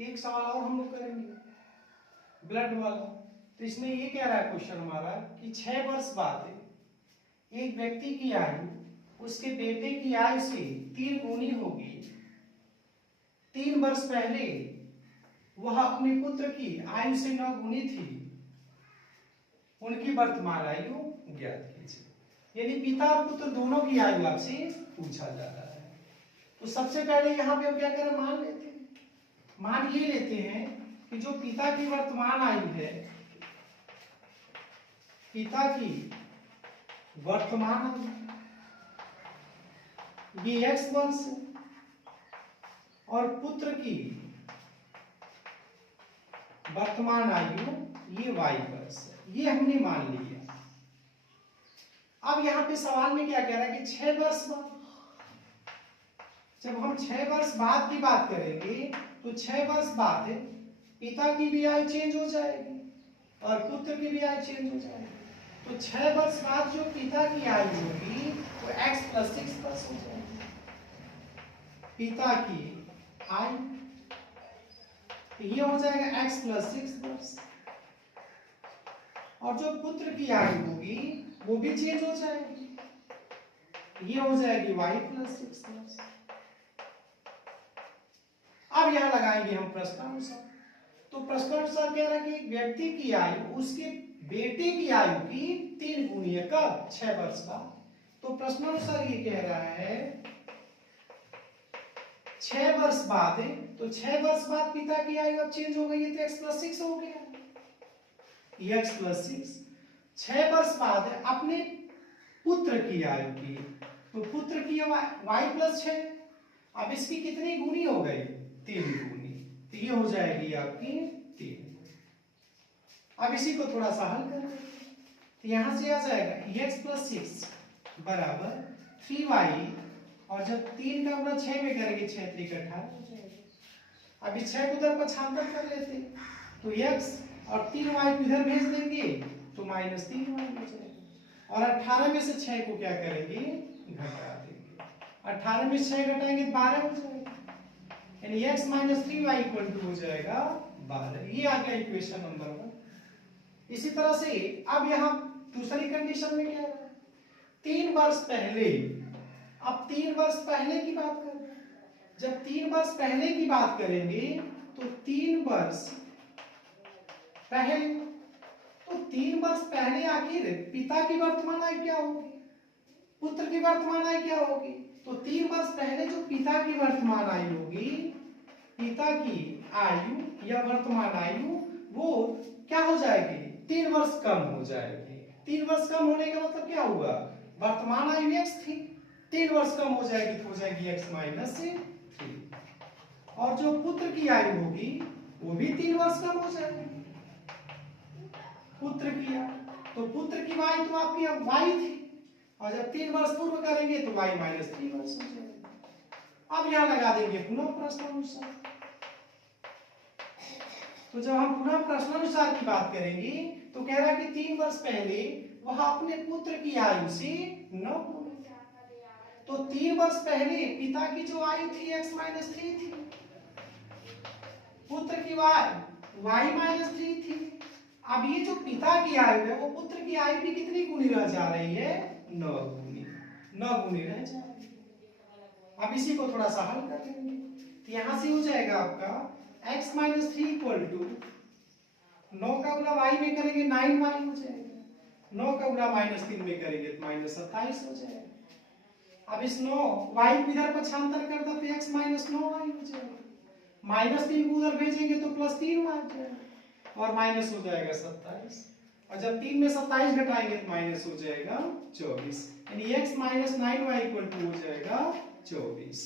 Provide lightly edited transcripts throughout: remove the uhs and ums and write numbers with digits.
एक सवाल और हम लोग करेंगे ब्लड वाला। तो इसमें ये कह रहा है क्वेश्चन हमारा कि 6 वर्ष बाद एक व्यक्ति की आयु उसके बेटे की आयु से 3 गुनी होगी। 3 वर्ष पहले वह अपने पुत्र की आयु से 9 गुनी थी। उनकी वर्तमान आयु ज्ञात कीजिए। यानी पिता और पुत्र दोनों की आयु आपसे पूछा जा रहा है। तो सबसे पहले यहाँ पे हम क्या करें, मान लेते हैं। मान ये लेते हैं कि जो पिता की वर्तमान आयु है, पिता की वर्तमान आयु ये x वर्ष और पुत्र की वर्तमान आयु ये y वर्ष, ये हमने मान लिया। अब यहां पे सवाल में क्या कह रहा है कि 6 वर्ष बाद, जब हम 6 वर्ष बाद की बात करेंगे तो 6 वर्ष बाद पिता की भी आयु चेंज हो जाएगी और पुत्र की भी आयु चेंज हो जाएगी। तो 6 वर्ष बाद जो पिता की आयु होगी वो x + 6 वर्ष हो जाएगी। पिता की आयु ये हो जाएगा x + 6 वर्ष और जो पुत्र की आयु होगी वो भी चेंज हो जाएगी, ये हो जाएगी y + 6 वर्ष। अब यहां लगाएंगे हम प्रश्नानुसार। तो प्रश्नानुसार कह रहा है कि एक व्यक्ति की आयु उसके बेटे की आयु की 3 गुनी है। कब? 6 वर्ष का। तो प्रश्नानुसार ये कह रहा है 6 वर्ष बाद, तो 6 वर्ष बाद पिता की आयु अब चेंज हो गई है तो x + 6 हो गया, x + 6। 6 वर्ष बाद अपने पुत्र की आयु की, तो पुत्र की y + 6। अब इसकी कितनी गुनी हो गई? 3 गुनी, तो ये हो जाएगी आपकी 3। अब इसी को थोड़ा सा हल करें तो यहां से आ जाएगा x + 6 बराबर 3y, और जब 3 का गुणा 6 में करेंगे 6 × 3 = 18 हो जाएगा। अब इस 6 को उधर पक्षांतर कर लेते हैं तो x और 3y को इधर भेज देंगे तो -3y हो जाएगा। और 18 में से 6 को क्या करेंगे? घटा देंगे। 18 में 6 घटाएंगे तो 12 हो जाएगा, यानी x - 3y = हो जाएगा 12। ये आ गया इक्वेशन नंबर 1। इसी तरह से अब यहां दूसरी कंडीशन में क्या है? 3 वर्ष पहले, अब 3 वर्ष पहले की बात कर रहे हैं। जब 3 वर्ष पहले की बात करेंगे तो 3 वर्ष पहले, तो 3 वर्ष पहले आखिर पिता की वर्तमान आयु क्या होगी, पुत्र की वर्तमान आयु क्या होगी? तो 3 वर्ष पहले जो पिता की वर्तमान आयु होगी, पिता की आयु या वर्तमान आयु वो क्या हो जाएगी? 3 वर्ष कम हो जाएगी। 3 वर्ष कम होने का मतलब क्या हुआ? वर्तमान आयु x थी, 3 वर्ष कम हो जाएगी तो हो जाएगी x - 3। और जो पुत्र की आयु होगी वो भी 3 वर्ष कम हो जाएगी पुत्र की आयु। तो पुत्र की आयु तो आपकी अब y थी, और जब 3 वर्ष पूर्व करेंगे तो y - 3 वर्ष हो जाएगा। अब यहां लगा देंगे पुनः प्रश्नानुसार। तो जब हम पुनः प्रश्नानुसार की बात करेंगे तो कह रहा है कि 3 वर्ष पहले वह अपने पुत्र की आयु से 9 गुनी, तो 3 वर्ष पहले पिता की जो आयु थी x - 3 थी, पुत्र की y - 3 थी। अब ये जो पिता की आयु है वो पुत्र की आयु की कितनी गुनी रह जा रही है? 9 गुनी, 9 गुनी रह जा रही है। अब इसी को थोड़ा सा हल कर लेंगे तो यहां से हो जाएगा आपका x - 3 = 9 का गुणा y में करेंगे 9y हो जाएगा, 9 का गुणा -3 में करेंगे तो -27 हो जाएगा। अब इस 9y को इधर पक्षांतर कर दो तो x - 9y हो जाएगा, -3 को उधर भेजेंगे तो +3y हो जाएगा और माइनस हो जाएगा 27। और जब 3 में 27 घटाएंगे तो माइनस हो जाएगा 24, यानी x - 9y = हो जाएगा 24।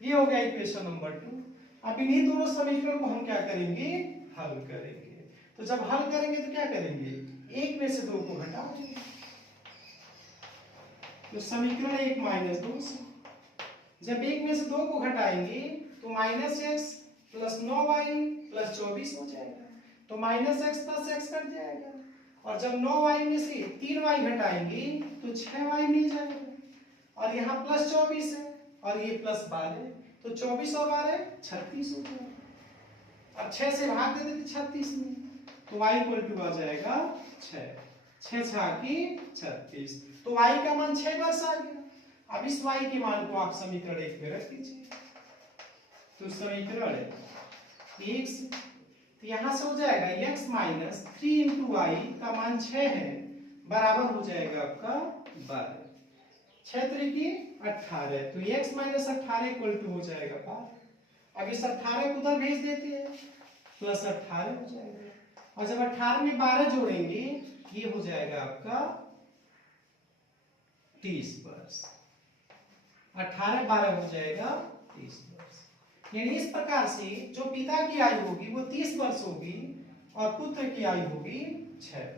ये हो गया इक्वेशन नंबर 2। अब इन्हीं दोनों समीकरण को हम क्या करेंगे? हल करेंगे। तो जब हल करेंगे तो क्या करेंगे? 1 में से 2 को घटा देंगे, तो समीकरण 1 - 2 से जब 1 में से 2 को घटाएंगे तो -x + 9y + 24 हो जाएगा, तो -x + x कट जाएगा। और जब 9y में से 3y घटाएंगे तो 6y मिल जाएगा, और यहाँ +24 है और ये +12, तो 24 और 12 36 हो जाएगा। और 6 से भाग दे देते 36 में, तो y इक्वल टू आ जाएगा 6, 6 6 की 36, तो y का मान 6 वर्ष आ गया। अब इस y के मान को आप समीकरण 1 में रख दीजिए, तो समीकरण 1 से तो यहां से हो जाएगा x माइनस 3 इंटू वाई का मान 6 है, बराबर हो जाएगा आपका 12, 6 3 की 18, तो x माइनस 18 इक्वल टू हो जाएगा 12। अब इस 18 को उधर भेज देते हैं, प्लस 18 हो जाएगा, और जब 18 में 12 जोड़ेंगे ये हो जाएगा आपका 30 वर्ष, 18 12 हो जाएगा 30 वर्ष। यानी इस प्रकार से जो पिता की आयु होगी वो 30 वर्ष होगी और पुत्र की आयु होगी 6 वर्ष।